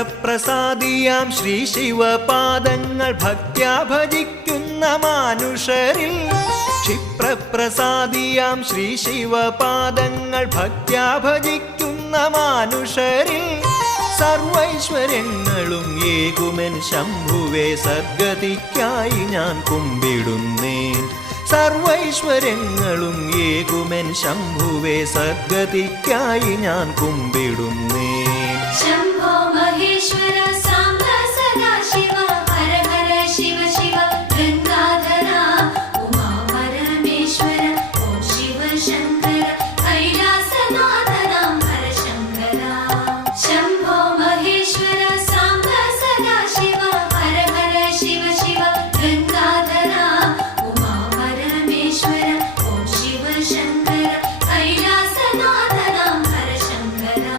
ക്ഷിപ്രപ്രസാദിയാം ശ്രീ ശിവപാദങ്ങൾ ഭക്ത്യാ ഭജിക്കുന്ന മാനുഷരിൽ ക്ഷിപ്രപ്രസാദിയാം ശ്രീ ശിവപാദങ്ങൾ ഭക്ത്യാ ഭജിക്കുന്ന മാനുഷരിൽ സർവൈശ്വര്യങ്ങളും ഏകുമെൻ ശംഭുവേ സദ്ഗതിക്കായി ഞാൻ കുമ്പിടുന്നേൻ സർവൈശ്വര്യങ്ങളും ഏകുമെൻ ശംഭുവേ സദ്ഗതിക്കായി ഞാൻ കുമ്പിടുന്നേൻ